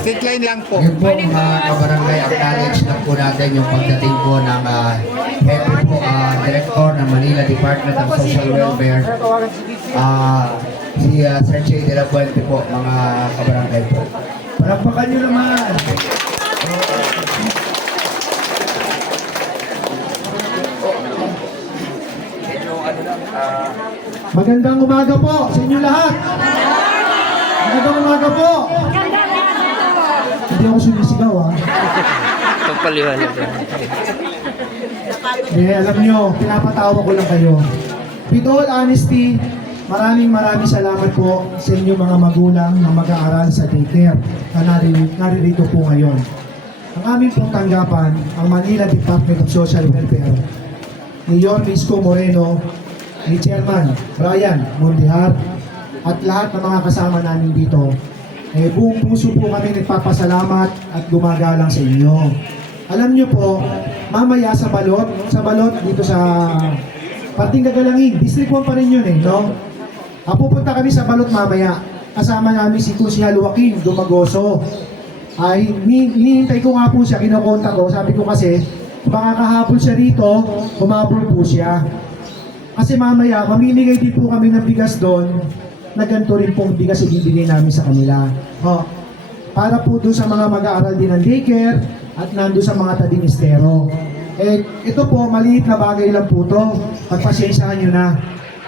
Street line lang po. Yun po mga kabarangay, acknowledge lang po natin yung pagdating po ng head po, Director ng Manila Department of Social Welfare, si Sir Che de la Puente po, mga kabarangay po. Palakpakan nyo naman! Magandang umaga po sa inyo lahat! Magandang umaga po! Hindi ako sumisigaw Pagpaliwanag lang. alam nyo, pinapatawa ko lang kayo. With all honesty, maraming salamat po sa inyo mga magulang na mag-aaral sa daycare na naririto po ngayon. Ang aming pong tanggapan, ang Manila Department of Social Welfare, ni Yorme Isko Moreno, ni Chairman Brian Mondihar, at lahat ng mga kasama namin dito, buong puso po kami nagpapasalamat at gumagalang sa inyo. Alam nyo po, mamaya sa balot dito sa Parting Gagalangin, District 1 pa rin yun no? Pupunta kami sa balot mamaya. Kasama namin si Kunsihal Joaquin Dumagoso. Ay, hinihintay ko nga po siya, kinokontak ko. Sabi ko kasi, baka kahapon siya rito, humabol po siya. Kasi mamaya, mamimigay din po kami ng bigas doon, na ganito rin pong bigas ibibigay namin sa kanila. Para po doon sa mga mag-aaral din ng daycare, at nandun sa mga tabing estero. Ito po, maliit na bagay lang po ito. Pagpasensyahan nyo na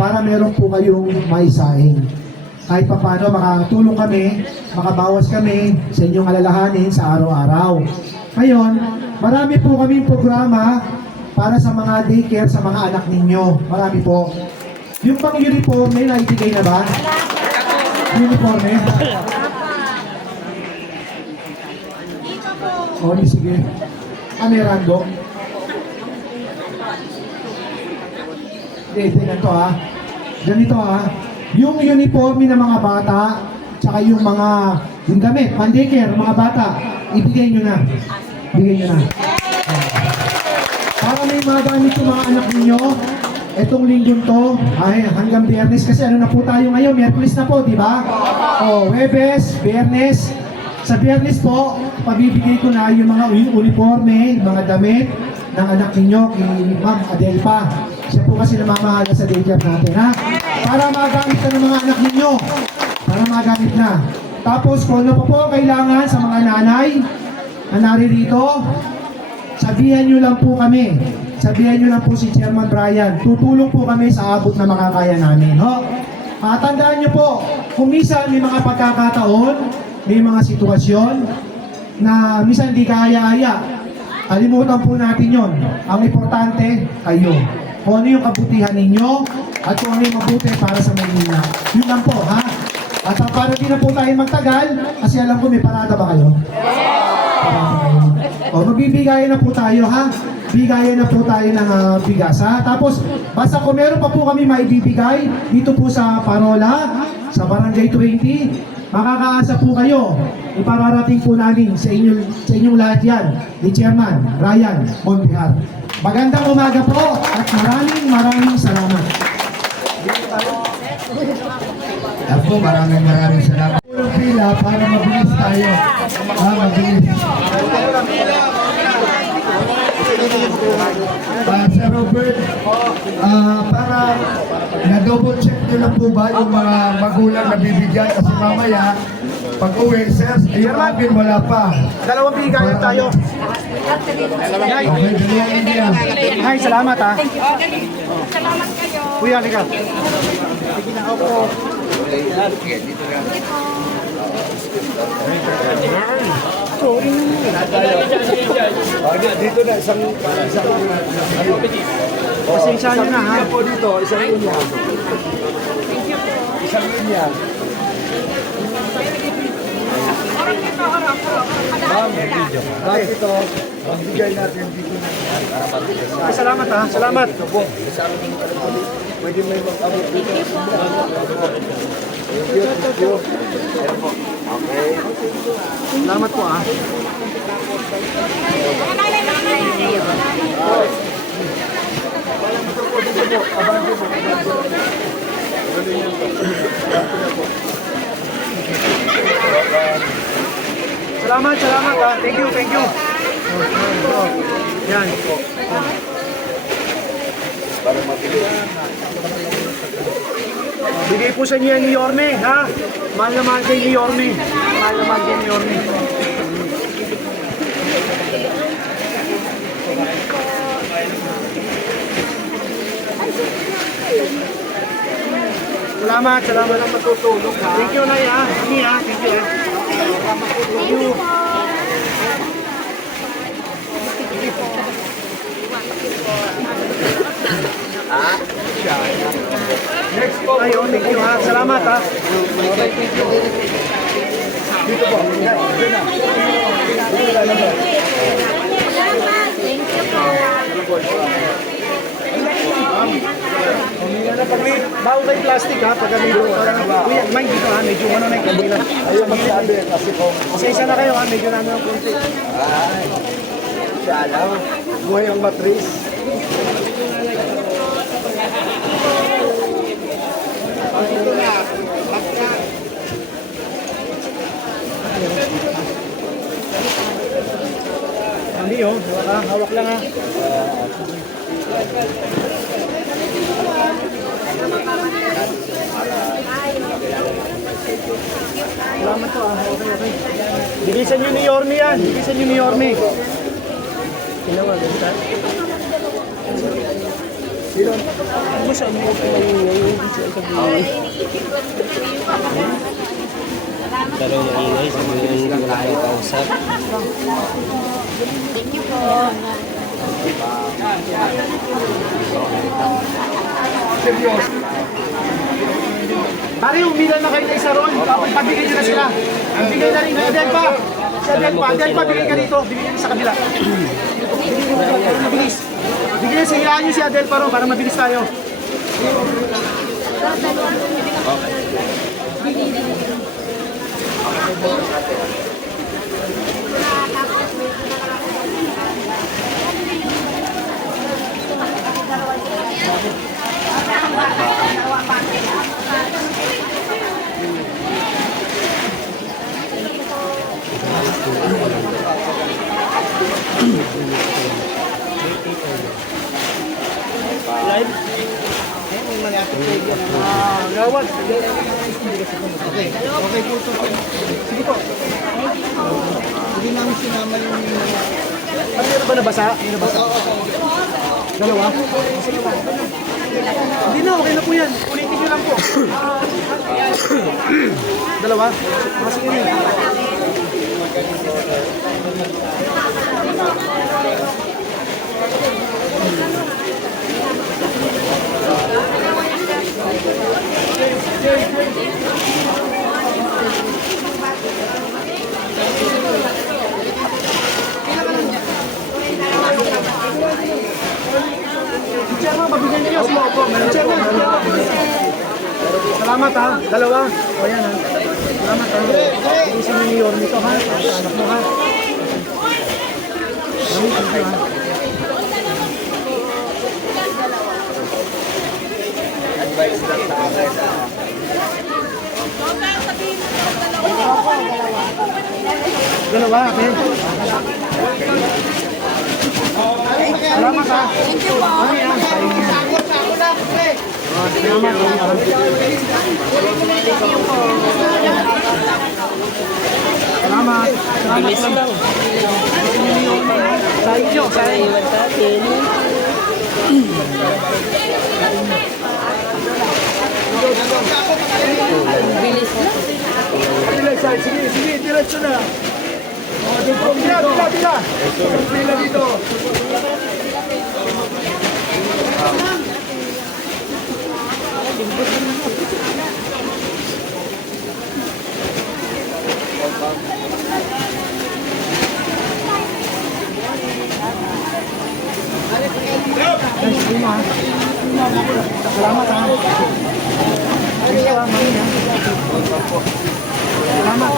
para meron po kayong maisaing. Kahit pa paano, makatulong kami, makabawas kami sa inyong alalahanin sa araw-araw. Ngayon, marami po kaming programa para sa mga daycare, sa mga anak ninyo. Marami po. Yung pang-uniforme, naibigay na ba? Uniforme? Sige. Rando? Ganito Ganito yung uniforme ng mga bata, tsaka yung damit, pandaycare, mga bata, ibigay nyo na. Para may magamit yung mga anak ninyo, etong linggo to, hanggang Biyernes, kasi ano na po tayo ngayon, Miyerkules na po, di ba? Huwebes, Biyernes. Sa Biyernes po, pabibigay ko na yung mga uniforme, mga damit ng anak ninyo kay Ma'am Adelpa. Siya po kasi namamahala sa daycare natin, para magamit na ng mga anak ninyo. Tapos, kung ano pa po kailangan sa mga nanay na naririto, sabihan nyo lang po kami. Sabihan nyo lang po si Chairman Brian. Tutulong po kami sa abot na makakaya namin. Tandaan nyo po, kung minsan may mga pagkakataon, may mga sitwasyon na minsan di kaya-aya. Kalimutan po natin yon. Ang importante, kayo. Kung ano yung kabutihan ninyo at kung ano yung mabuti para sa Maynila. Yun lang po, At para di na po tayo magtagal, kasi alam ko may parada ba kayo? Magbibigayan na po tayo, Bigayan na po tayo ng bigas, Tapos, basta kung meron pa po kami maibibigay dito po sa Parola, sa Barangay 20, makakaasa po kayo. Ipararating po namin sa inyong lahat yan ni Chairman Brian Mondihar. Magandang umaga po at maraming salamat. Ako, maraming salamat. Pulong pila para mabilis tayo. Mabilis. Sir Robert, para na-double check nyo lang po ba yung mga magulang na bibigyan kasi mamaya pag uwi, sir, ayun wala pa. Dalawang bigayan tayo. Okay, dalawang bigayan. Hi, salamat Salamat kayo. Kuya, halika. Sige na ako. Dito na, isang pasensya nyo na po dito, isang linya. Isang linya. Bakit ito, magbigay natin dito na. Salamat salamat. Pwede may mag-abot dito. Thank you. Okay. Salamat po Abante po. Salamat ha. Thank you. Yan. Bigay po sa inyo yan ni Yorme, ha? Mahal na mahal kayo ni Yorme. Salamat ang matutulog, ha? Thank you, Nay, ha? Ani, ha? Thank you, ha? Thank you. Next po. Ayun, thank you, ha? Salamat, ha? Dito po. Pag may bago kayo plastic, ha? Pag may kuya, mind dito, ha? Medyo ano na yung kabila. Ayun, magsabi kasi po. Pasensya na kayo, ha? Medyo namin ang konti. Ay, siya alam. Buhay ang matris. Ito na, pagka. Hindi, oh. Hawak lang, ha? Salamat po, ah. Okay. Bilisan nyo ni Yorme yan. Bilisan nyo ni Yorme. Sinawa, ganito. Sino? Ano siya? Ano ko Pero maingay, sabihin hindi ko na kayo kausap. Thank you po. Pare, umilan na kayo na isa ron. Pabigay nyo na sila. Ang bigay na rin. Adelpa, bigay ka dito. Bigay nyo sa kabila. Mabilis. Bigay nyo sa hilaan nyo si Adelpa ron para mabilis tayo. Live? Gawat. Okay. Okay po ito. Sige po. Hindi namin sinama yung... Ano yun ba nabasa? Dalawa? Hindi na, okay na po yan. Ulitin nyo lang po. Dalawa? Sige na. Chairman, mabigyan niyo si Opo. Chairman, salamat ha. Dalawa. O yan ha. Salamat ha. Isin niyo ni Yorme ito ha. Anak mo ha. Thank you ha. Advice lang sa akin ha. Dalawa, okay. Salamat ha. Thank you po. Salamat. Bilis lang. Sa inyo, sa inyo. Bilis na. Sige, diretso na. Pila. Pila dito. Salamat ha. Salamat.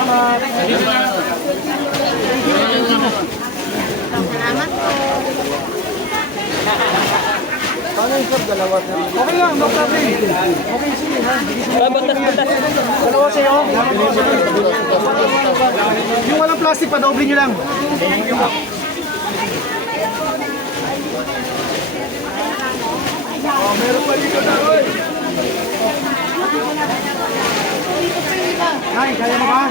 Salamat. Salamat po. Okay lang, no problem. Okay, sige ha. Dalawa sa'yo. Yung walang plastic pa, doble nyo lang. Oh, meron pa dito na, oy. Ay, kaya mo ba?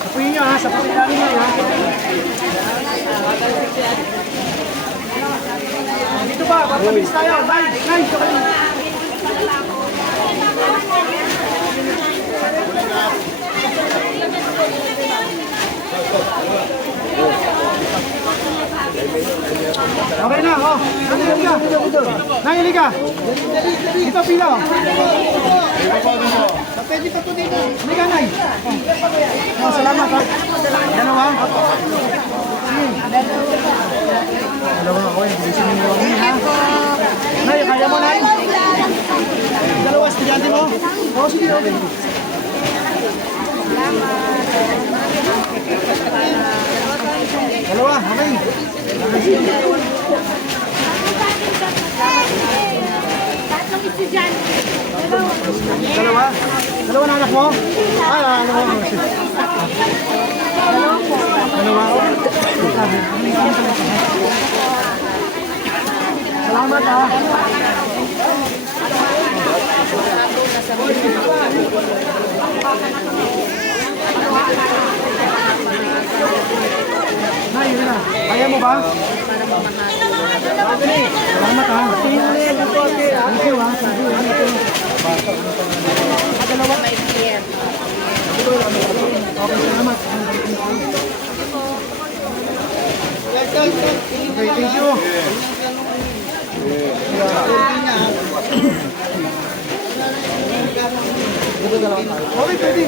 Sapuyin nyo ha, sapuyin namin nyo ha. Dito ba? Papabilis tayo. Nine, ito kayo. Okay na, oh. Nahili ka. Dito pila, oh. Pwede pa po dito. Hindi ka, Nay. Oh, salamat, ha. Dalawa. Sige. Dalawa ako, bilisin mo yung mga, ha. Nay, kaya mo, Nay? Dalawa, estudyante mo? Oo, sige, okay. Dalawa, okay. Tatlong estudyante. Dalawa? Dalawa na anak mo? Ay, ano mo? Dalawa? Salamat ha. Nay, yun na. Kaya mo ba? Salamat ha. Thank you ha. Dalawa may clear. Okay, salamat. Okay, thank you. Okay, pwede.